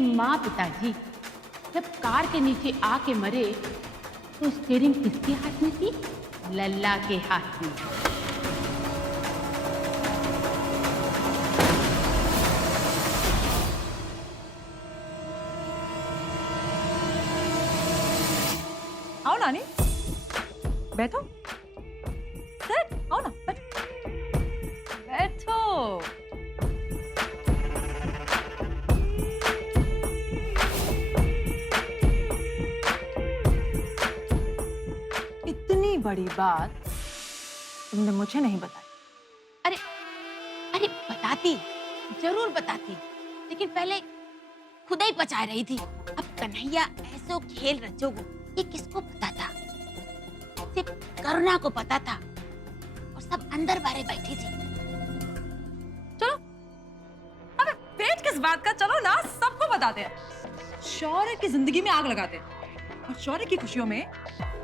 माँ पिताजी जब कार के नीचे आके मरे तो स्टीयरिंग किसके हाथ में थी? लल्ला के हाथ में। आओ नानी, बैठो। सर, आओ ना, बैठो। इतनी बड़ी बात तुमने मुझे नहीं बताई। अरे अरे बताती, जरूर बताती, लेकिन पहले खुद ही पचा रही थी। अब कन्हैया ऐसो खेल रचोगो, ये किसको पता था? सिर्फ करुणा को पता था और सब अंदर बारे बैठी थी। चलो, अबे पेट किस बात का, चलो ना सबको बताते हैं। शौर्य की जिंदगी में आग लगाते हैं और शौर्य की खुशियों में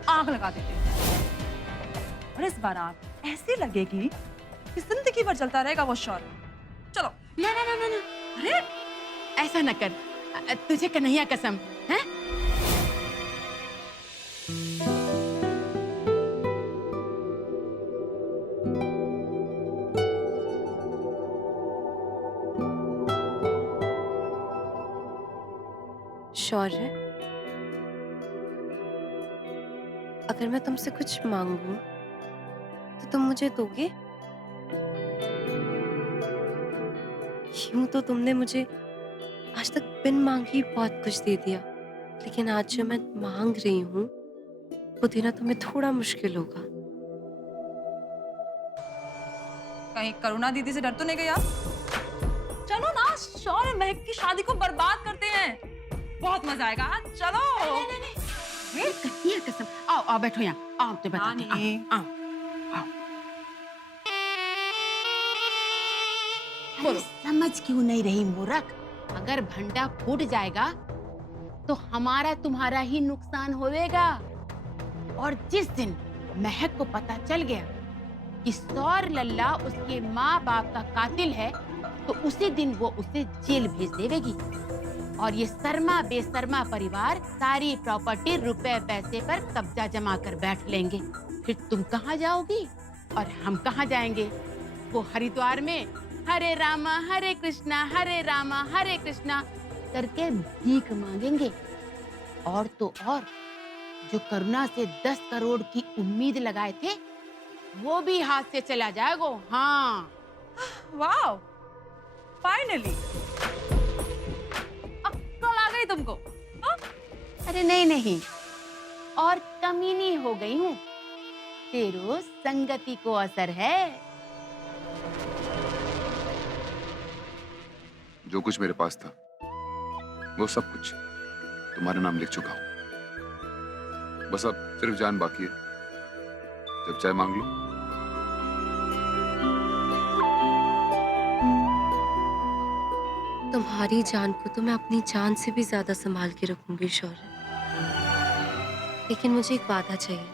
आग लगा देते हैं। और इस बार आग ऐसी लगेगी कि जिंदगी भर चलता रहेगा वो शौर्य। चलो। ना ना ना ना ना, अरे ऐसा न कर, तुझे कन्हैया कसम है। शौर्य, अगर मैं तुमसे कुछ मांगूं तो तुम मुझे दोगे? यूं तो तुमने मुझे आज तक बिन मांगे ही बहुत कुछ दे दिया, लेकिन आज जो मैं मांग रही हूँ वो देना तुम्हें थोड़ा मुश्किल होगा। कहीं करुणा दीदी से डर तो नहीं गया? चलो ना, शौर्य महक की शादी को बर्बाद करते हैं, बहुत मजा आएगा। चलो। कन्हैया कसम, आओ आओ बैठो यहाँ, आओ तो बताते हैं, आओ आओ। अरे समझ क्यों नहीं रही मूर्ख? अगर भंडा फूट जाएगा तो हमारा तुम्हारा ही नुकसान होएगा। और जिस दिन महक को पता चल गया कि सौर लल्ला उसके माँ बाप का कातिल है तो उसी दिन वो उसे जेल भेज देवेगी और ये शर्मा बेशर्मा परिवार सारी प्रॉपर्टी रुपए पैसे पर कब्जा जमा कर बैठ लेंगे। फिर तुम कहाँ जाओगी और हम कहाँ जाएंगे? वो हरिद्वार में हरे रामा हरे कृष्णा करके भीख मांगेंगे। और तो और जो करुणा से 10 करोड़ की उम्मीद लगाए थे वो भी हाथ से चला जाएगा। हाँ, वाह, फाइनली अक्ल आ गई तुमको। हाँ? अरे नहीं, और कमीनी हो गई हूँ। तेरो संगति को असर है। जो कुछ मेरे पास था वो सब कुछ तुम्हारा नाम लिख चुका हूं। बस अब सिर्फ जान बाकी है, जब चाहे मांग लो। तुम्हारी जान को तो मैं अपनी जान से भी ज्यादा संभाल के रखूंगी शौर्य, लेकिन मुझे एक वादा चाहिए।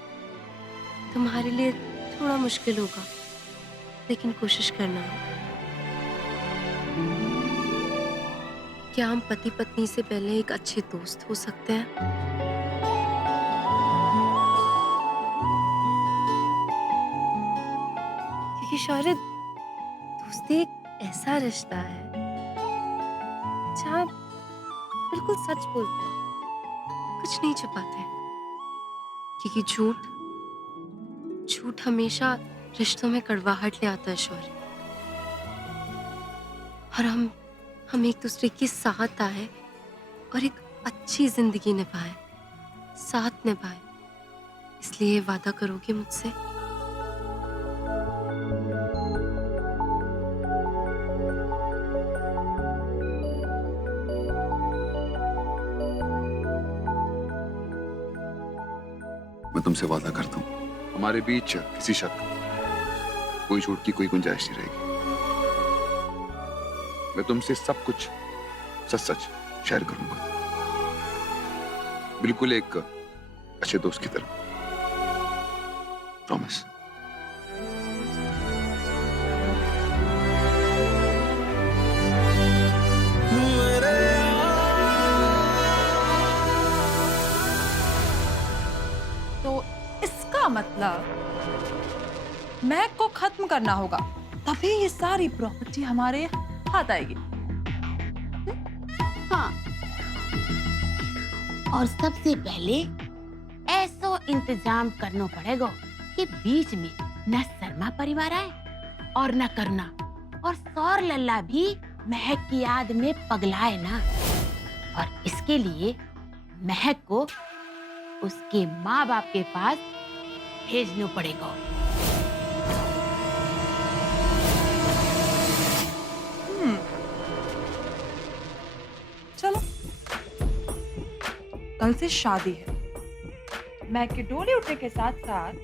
तुम्हारे लिए थोड़ा मुश्किल होगा, लेकिन कोशिश करना। क्या हम पति पत्नी से पहले एक अच्छे दोस्त हो सकते हैं? क्योंकि शौर्य, दोस्ती एक ऐसा रिश्ता है जहाँ बिल्कुल सच बोलते हैं, कुछ नहीं छुपाते हैं। क्योंकि झूठ हमेशा रिश्तों में कड़वाहट ले आता है शौर्य। और हम एक दूसरे के साथ आए और एक अच्छी जिंदगी निभाए, साथ निभाए। इसलिए वादा करोगे मुझसे? मैं तुमसे वादा करता हूं, हमारे बीच किसी शक, कोई झूठ की कोई गुंजाइश नहीं रहेगी। मैं तुमसे सब कुछ सच शेयर करूंगा, बिल्कुल एक अच्छे दोस्त की तरह। प्रॉमिस। मतलब महक को खत्म करना होगा, तभी ये सारी प्रॉपर्टी हमारे हाथ आएगी। हाँ, और सबसे पहले ऐसा इंतजाम करना पड़ेगा कि बीच में न शर्मा परिवार आए और न करुणा, और सौर लल्ला भी महक की याद में पगलाए ना। और इसके लिए महक को उसके माँ बाप के पास भेजना पड़ेगा। चलो, कल से शादी है। महक की डोली उठने के साथ साथ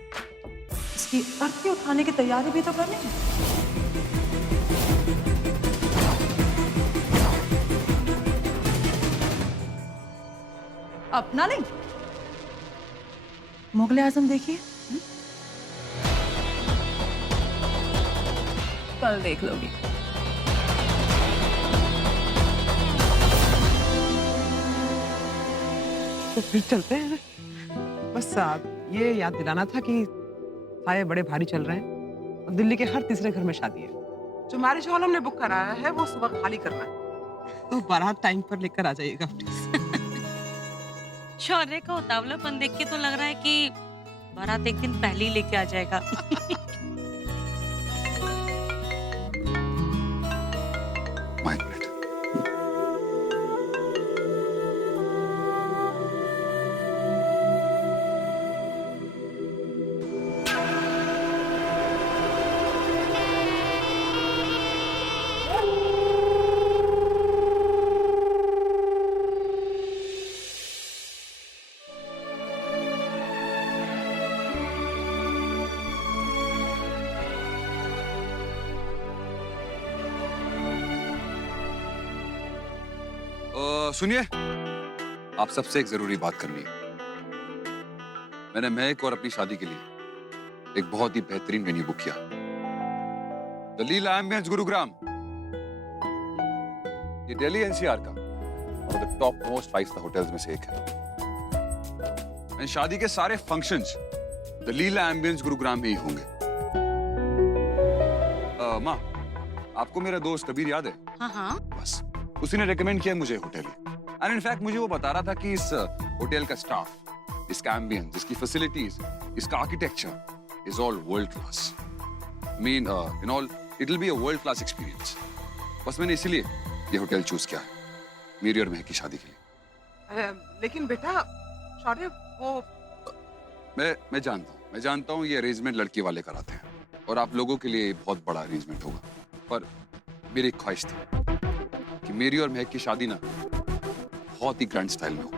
इसकी अर्थी उठाने की तैयारी भी तो करनी है। अपना नहीं, मुगले आजम देखिए, कल देख लोगी। तो फिर चलते हैं। बस ये याद दिलाना था कि साये बड़े भारी चल रहे हैं और दिल्ली के हर तीसरे घर में शादी है। जो मैरिज हॉल हमने बुक कराया है वो सुबह खाली करना है, तो बारात टाइम पर लेकर आ जाइएगा प्लीज। शौर्य का उतावलापन देख के तो लग रहा है कि बारात एक दिन पहले ही लेके आ जाएगा। माइक मिनट। सुनिए, आप सबसे एक जरूरी बात करनी है। मैंने महक और अपनी शादी के लिए एक बहुत ही बेहतरीन वेन्यू बुक किया, द लीला एम्बियंस गुरुग्राम। ये दिल्ली एनसीआर का one of the top most five-star hotels में से एक है। एंड शादी के सारे functions the Leela ambience Gurugram में ही होंगे। माँ, आपको मेरा दोस्त कबीर याद है? हाँ हाँ। बस उसी ने रेकमेंड किया मुझे होटल। एंड इनफैक्ट मुझे वो बता रहा था कि इस होटल का स्टाफ, इसका एम्बियंस, इसकी फैसिलिटीज, इसका architecture is all world class. I mean in all it will be a world class experience. बस मैंने इसीलिए ये होटल चूज किया है मेरी और महक की शादी के लिए। लेकिन बेटा शौर्य, वो मैं जानता हूँ ये अरेंजमेंट लड़की वाले कराते हैं और आप लोगों के लिए बहुत बड़ा अरेंजमेंट होगा, पर मेरी एक ख्वाहिश थी कि मेरी और महक की शादी ना बहुत ही ग्रैंड स्टाइल में हो,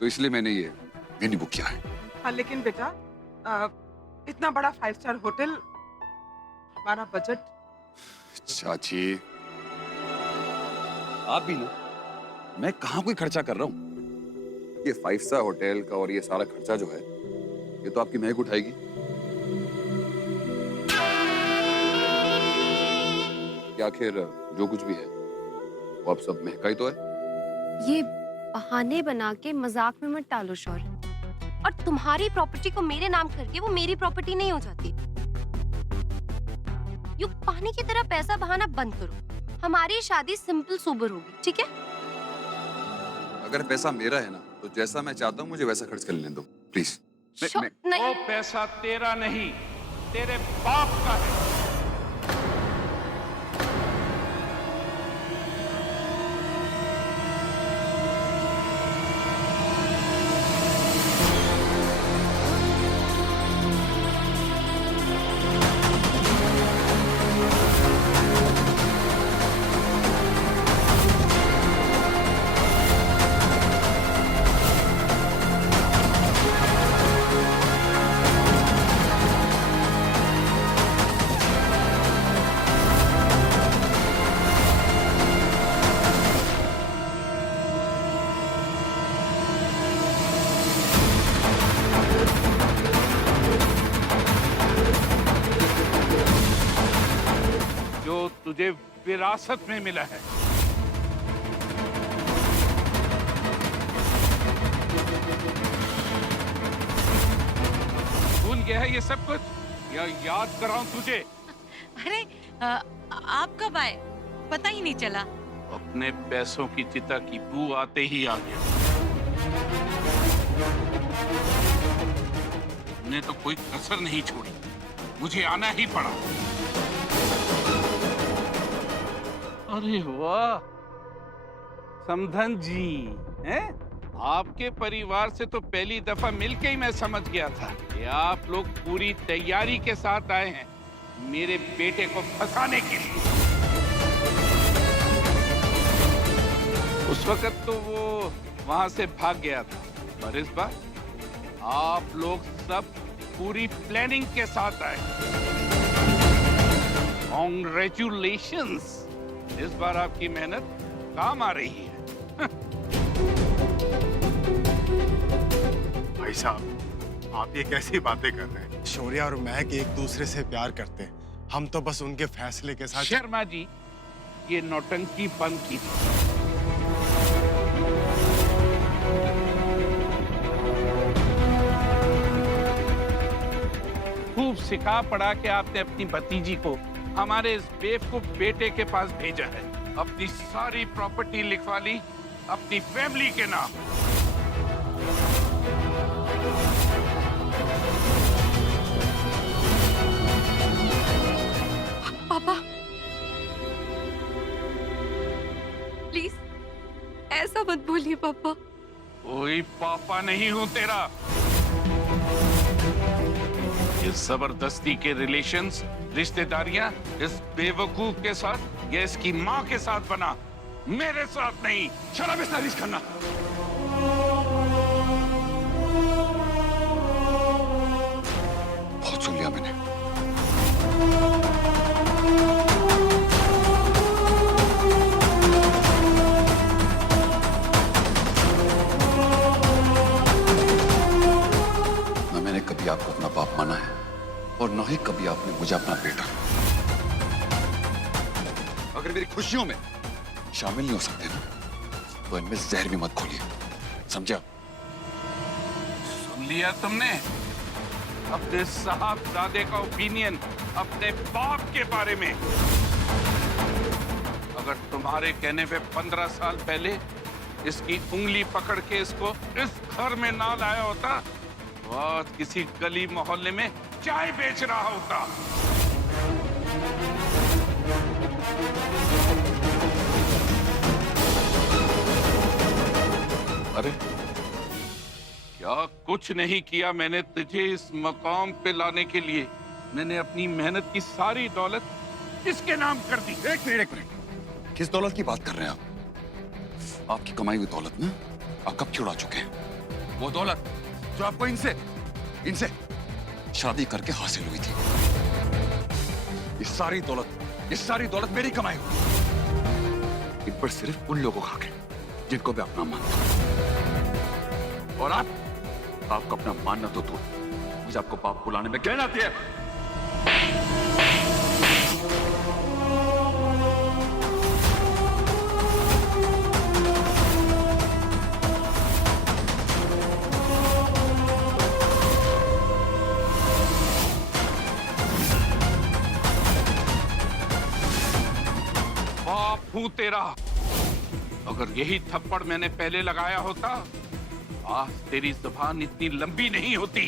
तो इसलिए मैंने ये वेन्यू बुक किया है। हाँ, लेकिन बेटा इतना बड़ा 5-स्टार होटल, हमारा बजट। चाची, आप भी ना, मैं कहाँ कोई खर्चा कर रहा हूँ। ये 5-स्टार होटल का और ये सारा खर्चा जो है ये तो आपकी महक उठाएगी। कि आखिर जो कुछ भी है वो आप सब महका ही तो है। ये बहाने बना के मजाक में मत टालो शौर्य। और तुम्हारी प्रॉपर्टी को मेरे नाम करके वो मेरी प्रॉपर्टी नहीं हो जाती। यू पानी की तरह पैसा बहाना बंद करो। हमारी शादी सिंपल सोबर होगी, ठीक है? अगर पैसा मेरा है ना, तो जैसा मैं चाहता हूँ मुझे वैसा खर्च कर लेने दो प्लीज। नहीं, वो पैसा तेरा नहीं, तेरे बाप का है। तुझे विरासत में मिला है। गया है ये सब कुछ, या याद कराऊं तुझे? अरे आप कब आए? पता ही नहीं चला। अपने पैसों की चिता की बू आते ही आ गया। तुमने तो कोई कसर नहीं छोड़ी, मुझे आना ही पड़ा। अरे वाह समधन जी, हैं? आपके परिवार से तो पहली दफा मिलके ही मैं समझ गया था कि आप लोग पूरी तैयारी के साथ आए हैं मेरे बेटे को फंसाने के लिए। उस वक्त तो वो वहां से भाग गया था, पर इस बार आप लोग सब पूरी प्लानिंग के साथ आए। कॉन्ग्रेचुलेशंस, इस बार आपकी मेहनत काम आ रही है। भाई साहब, आप ये कैसी बातें कर रहे हैं? शौर्य और महक एक दूसरे से प्यार करते हैं, हम तो बस उनके फैसले के साथ। शर्मा जी, ये नौटंकी बंद कीजिए। खूब सिखा पढ़ा के आपने अपनी भतीजी को हमारे इस बेवकूफ बेटे के पास भेजा है। अपनी सारी प्रॉपर्टी लिखवा ली अपनी फैमिली के नाम। पापा प्लीज ऐसा मत बोलिए पापा। कोई पापा नहीं हूं तेरा। ये जबरदस्ती के रिलेशंस, रिश्तेदारियां इस बेवकूफ के साथ या इसकी माँ के साथ बना, मेरे साथ नहीं। शराब इस्तेमाल करना। बहुत सुन लिया मैंने। ना मैंने कभी आपको अपना बाप माना है और ना ही कभी आपने मुझे अपना बेटा। अगर मेरी खुशियों में शामिल नहीं हो सकते ना, तो इनमें जहर भी मत खोलिए, समझा? सुन लिया तुमने? अपने साहबजादे का ओपिनियन अपने बाप के बारे में। अगर तुम्हारे कहने पे 15 साल पहले इसकी उंगली पकड़ के इसको इस घर में ना लाया होता, तो आज किसी गली मोहल्ले में चाय बेच रहा होता। अरे क्या कुछ नहीं किया मैंने तुझे इस मकाम पे लाने के लिए। मैंने अपनी मेहनत की सारी दौलत किसके नाम कर दी? एक मिनट, किस दौलत की बात कर रहे हैं आप? आपकी कमाई हुई दौलत ना आप कब छुड़ा चुके हैं? वो दौलत जो आपको इनसे शादी करके हासिल हुई थी। ये सारी दौलत मेरी कमाई हुई। इन पर सिर्फ उन लोगों का हक है जिनको मैं अपना मानता हूं। और आपको अपना मानना तो दूर, मुझे आपको बाप बुलाने में कहना आती है। बाप हूं तेरा। अगर यही थप्पड़ मैंने पहले लगाया होता, आज तेरी जुबान इतनी लंबी नहीं होती।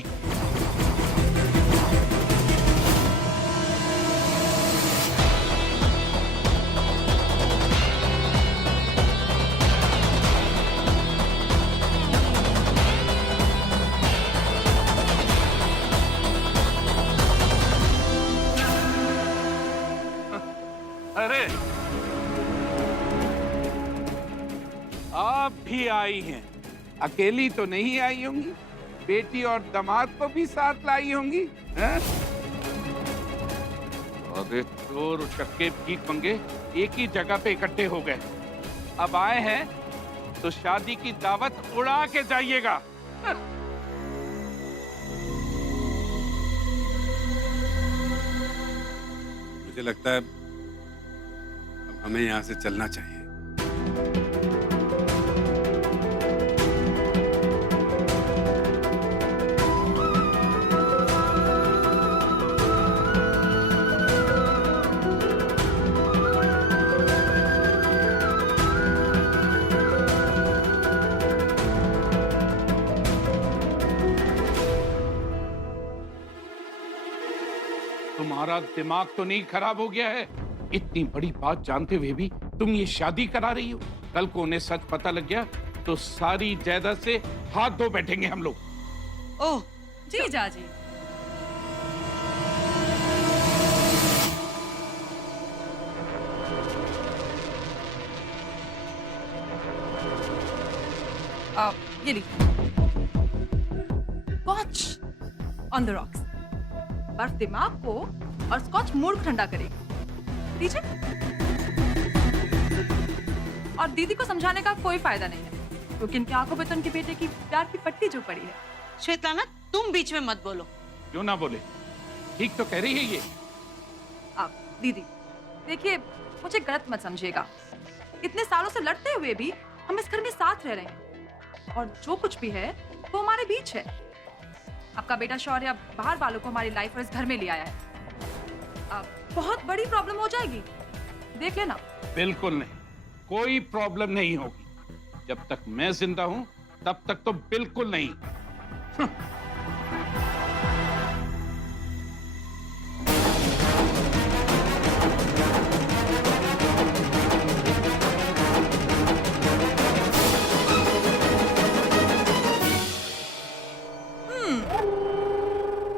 अरे आप भी आई हैं। अकेली तो नहीं आई होंगी, बेटी और दामाद को भी साथ लाई होंगी, हैं? अरे चोर चक्के भी पंगे एक ही जगह पे इकट्ठे हो गए। अब आए हैं तो शादी की दावत उड़ा के जाइएगा। मुझे लगता है अब हमें यहाँ से चलना चाहिए। तुम्हारा दिमाग तो नहीं खराब हो गया है? इतनी बड़ी बात जानते हुए भी तुम ये शादी करा रही हो। कल को उन्हें सच पता लग गया तो सारी जायदाद से हाथ धो बैठेंगे हम लोग। ओह जी जाजी। ये लीजिए स्कॉच ऑन द रॉक्स। बर्फ दिमाग को और स्कॉच मूड को ठंडा करेगी। लीजिए। और दीदी को समझाने का कोई फायदा नहीं है, क्योंकि इनकी आंखों पे तो उनके बेटे की प्यार की पट्टी जो पड़ी है। श्वेताना, तुम बीच में मत बोलो। क्यों ना बोले, ठीक तो कह रही है ये। आप दीदी देखिए, मुझे गलत मत समझिएगा। इतने सालों से लड़ते हुए भी हम इस घर में साथ रह रहे हैं, और जो कुछ भी है वो हमारे बीच है। आपका बेटा शौर्य बाहर वालों को हमारी लाइफ और इस घर में ले आया है। अब बहुत बड़ी प्रॉब्लम हो जाएगी, देख लेना। बिल्कुल नहीं, कोई प्रॉब्लम नहीं होगी। जब तक मैं जिंदा हूं तब तक तो बिल्कुल नहीं।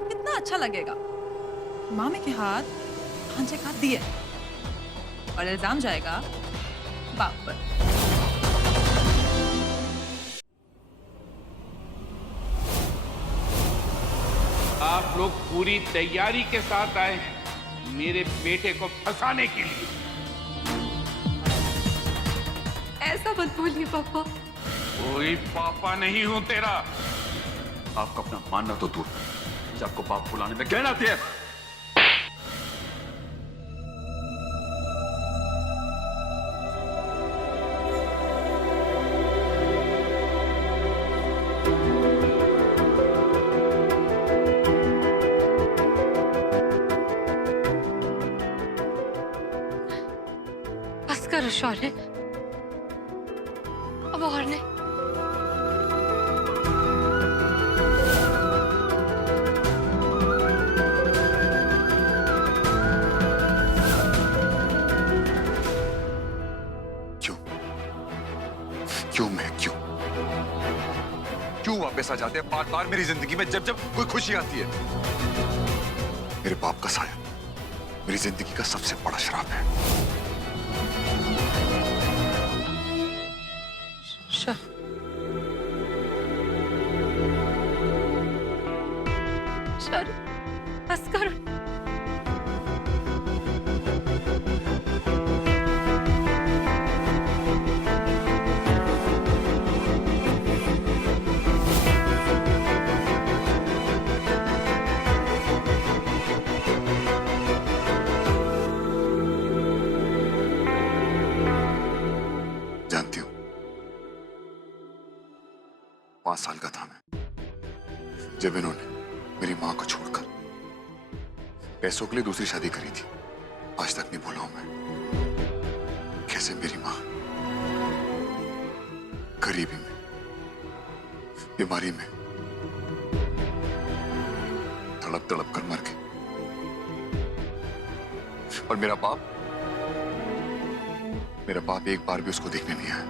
कितना अच्छा लगेगा मामे के हाथ भांजे का दिए, और इल्जाम जाएगा बाप पर। आप लोग पूरी तैयारी के साथ आए हैं मेरे बेटे को फंसाने के लिए। ऐसा मत बोलिए पापा। कोई पापा नहीं हूं तेरा। आपका अपना मानना तो दूर, मुझे आपको बाप बुलाने में कहना आती है। बस करो शौर्य, अब और नहीं। क्यों मैं क्यों वापस आ जाते हैं बार बार मेरी जिंदगी में जब जब कोई खुशी आती है? मेरे बाप का साया मेरी जिंदगी का सबसे बड़ा श्राप है। शौर्य, बस करो। जानती हूँ 5 साल का था मैं जब इन्होंने मेरी माँ को छोड़कर पैसों के लिए दूसरी शादी करी थी। आज तक नहीं भूला हूं मैं कैसे मेरी माँ गरीबी में, बीमारी में तड़प तड़प कर मर गई, और मेरा बाप एक बार भी उसको देखने नहीं आया।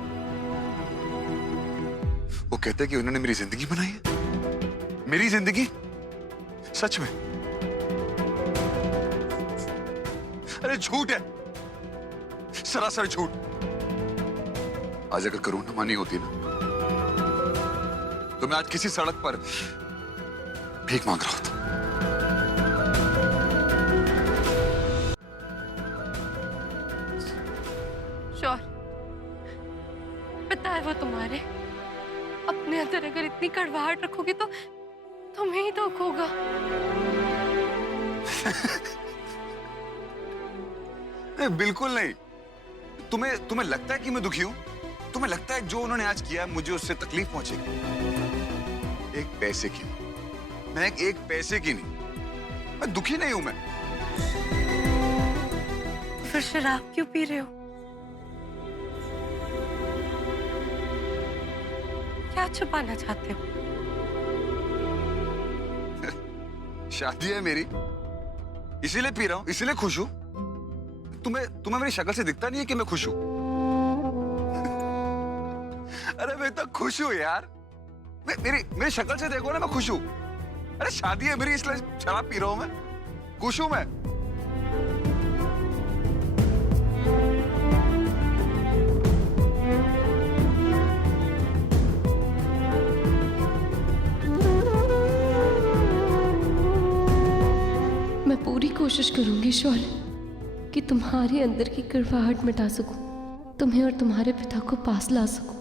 वो कहते कि उन्होंने मेरी जिंदगी बनाई है। मेरी जिंदगी? सच में? अरे झूठ है, सरासर झूठ। आज अगर करुणा मानी होती ना तो मैं आज किसी सड़क पर भीख मांग रहा होता। शौर्य, पता है वो तुम्हारे अपने अंदर अगर इतनी कड़वाहट रखोगे तो तुम्हें ही दुख होगा। बिल्कुल नहीं। तुम्हें लगता है कि मैं दुखी हूं? तुम्हें लगता है जो उन्होंने आज किया मुझे उससे तकलीफ पहुंचेगी? एक पैसे की नहीं, मैं एक पैसे की नहीं। मैं दुखी नहीं हूं मैं। फिर शराब क्यों पी रहे हो? क्या छुपाना चाहते हो? शादी है मेरी, इसीलिए पी रहा हूँ, इसीलिए खुश हूँ। तुम्हें मेरी शक्ल से दिखता नहीं है कि मैं खुश हूँ? अरे मैं तो खुश हूँ यार। मेरी शक्ल से देखो ना, मैं खुश हूँ। अरे शादी है मेरी, इसलिए शराब पी रहा हूँ मैं। खुश हूँ मैं। मैं पूरी कोशिश करूंगी शौर्य कि तुम्हारे अंदर की कड़वाहट मिटा सकूं, तुम्हें और तुम्हारे पिता को पास ला सकूं।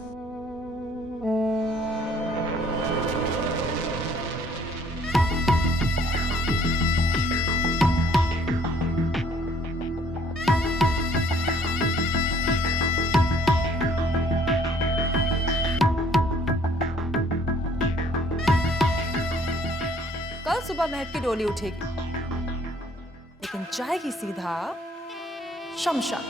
कल सुबह महक की डोली उठेगी, लेकिन जाएगी सीधा शमशान।